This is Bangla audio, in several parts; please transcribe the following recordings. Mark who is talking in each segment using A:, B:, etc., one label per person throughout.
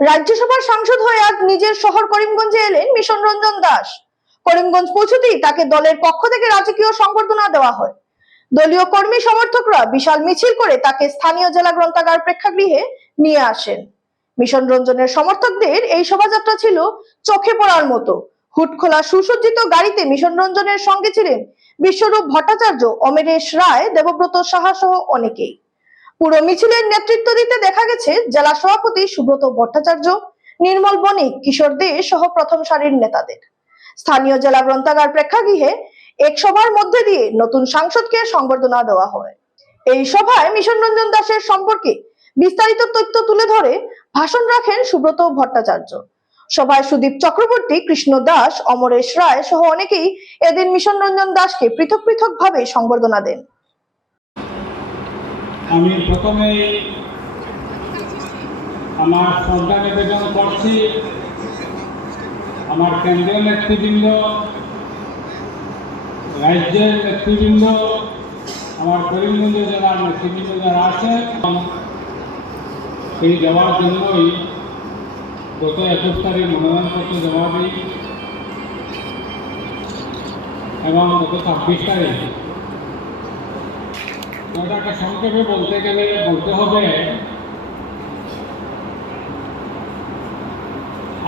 A: রাজ্যসভার সাংসদ হয়ে আজ নিজের শহর করিমগঞ্জে এলেন মিশন রঞ্জন দাস। করিমগঞ্জ পৌঁছতেই তাকে দলের পক্ষ থেকে রাজকীয় সংবর্ধনা দেওয়া হয়। দলীয় কর্মী সমর্থকরা বিশাল মিছিল করে তাকে স্থানীয় জেলা গ্রন্থাগার প্রেক্ষাগৃহে নিয়ে আসেন। মিশন রঞ্জনের সমর্থকদের এই শোভাযাত্রা ছিল চোখে পড়ার মতো। হুট খোলা সুসজ্জিত গাড়িতে মিশন রঞ্জনের সঙ্গে ছিলেন বিশ্বরূপ ভট্টাচার্য, অমরেশ রায়, দেবব্রত সাহা সহ অনেকেই। পুরো মিছিলের নেতৃত্ব দিতে দেখা গেছে জেলা সভাপতি সুব্রত ভট্টাচার্য, নির্মল বণিক, কিশোর দে সহ প্রথম সারির নেতাদের। স্থানীয় জেলা গ্রন্থাগার প্রেক্ষাগৃহে এক সভার মধ্যে দিয়ে নতুন সাংসদকে সংবর্ধনা দেওয়া হয়। এই সভায় মিশন রঞ্জন দাসের সম্পর্কে বিস্তারিত তথ্য তুলে ধরে ভাষণ রাখেন সুব্রত ভট্টাচার্য। সভায় সুদীপ চক্রবর্তী, কৃষ্ণ দাস, অমরেশ রায় সহ অনেকেই এদিন মিশন রঞ্জন দাসকে পৃথক পৃথক ভাবে সংবর্ধনা দেন।
B: আমি প্রথমে আমার শ্রদ্ধা নিবেদন করছি আমার কেন্দ্রীয় নেতৃবৃন্দ, রাজ্যের নেতৃবৃন্দ, আমার করিমগঞ্জ জেলার নেতৃবৃন্দ যারা আছে সেই দেওয়ার জন্যই গত একুশ তারিখ মনোনয়নপত্র জমা দিই এবং গত ছাব্বিশ তারিখ ওটাকে সংক্ষেপে বলতে গেলে বলতে হবে,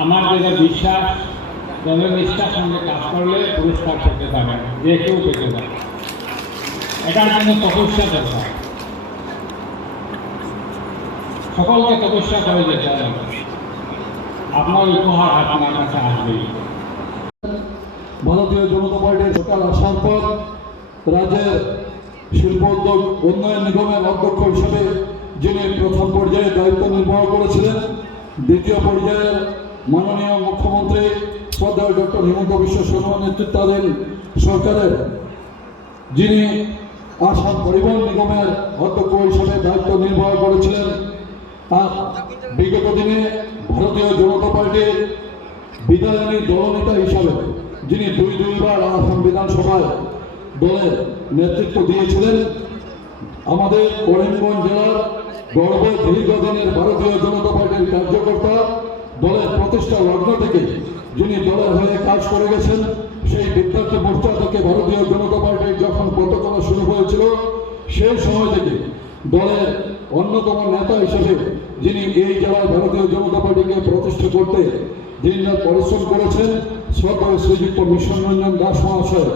B: আমার যেটা বিশ্বাস, দলের নিষ্ঠার সঙ্গে কাজ করলে পুরস্কার পেতে পারে যে কেউ পেতে পারে। এটার জন্য তপস্যা দরকার সকলকে তপস্যা করে যেতে হবে। আপনার উপহার আপনার কাছে আসবেই।
C: ভারতীয় জনতা পার্টির সরকার আসার পর রাজ্যের শিল্প উদ্যোগ উন্নয়ন নিগমের অধ্যক্ষ হিসেবে যিনি প্রথম পর্যায়ে দায়িত্ব নির্বাহ করেছিলেন, দ্বিতীয় পর্যায়ে মাননীয় মুখ্যমন্ত্রী শ্রদ্ধেয় ডক্টর হিমন্ত বিশ্ব শর্মা নেতৃত্বাধীন সরকারের, যিনি আসাম পরিবহন নিগমের অধ্যক্ষ হিসেবে দায়িত্ব নির্বাহ করেছিলেন আর বিগত দিনে ভারতীয় জনতা পার্টির বিধায়নী দলনেতা হিসাবে যিনি দুই দুইবার আসাম বিধানসভায় দলের নেতৃত্ব দিয়েছিলেন আমাদের করিমগঞ্জ জেলার গর্ব দীর্ঘদিনের ভারতীয় জনতা পার্টির কার্যকর্তা, দলের প্রতিষ্ঠা লগ্ন থেকে যিনি দলের হয়ে কাজ করে গেছেন, সেই বিদ্যার্থী মোর্চা থেকে ভারতীয় জনতা পার্টির যখন পতাকা শুরু হয়েছিল, সেই সময় থেকে দলের অন্যতম নেতা হিসেবে যিনি এই জেলায় ভারতীয় জনতা পার্টিকে প্রতিষ্ঠা করতে দিন রাত পরিশ্রম করেছেন শ্রদ্ধা শ্রীযুক্ত মিশন রঞ্জন দাস মহাশয়।